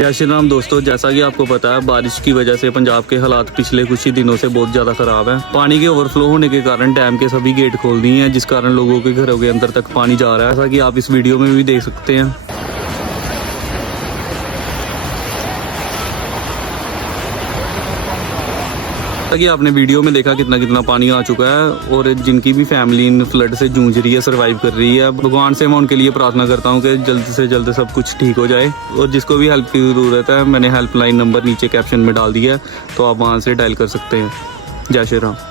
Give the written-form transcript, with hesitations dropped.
जय श्री राम दोस्तों, जैसा कि आपको पता है बारिश की वजह से पंजाब के हालात पिछले कुछ ही दिनों से बहुत ज़्यादा ख़राब है। पानी के ओवरफ्लो होने के कारण डैम के सभी गेट खोल दिए हैं, जिस कारण लोगों के घरों के अंदर तक पानी जा रहा है, जैसा कि आप इस वीडियो में भी देख सकते हैं। ताकि आपने वीडियो में देखा कितना कितना पानी आ चुका है और जिनकी भी फैमिली इन फ्लड से जूझ रही है, सरवाइव कर रही है, भगवान से मैं उनके लिए प्रार्थना करता हूँ कि जल्द से जल्द सब कुछ ठीक हो जाए। और जिसको भी हेल्प की ज़रूरत है, मैंने हेल्पलाइन नंबर नीचे कैप्शन में डाल दिया है, तो आप वहाँ से डायल कर सकते हैं। जय श्री राम।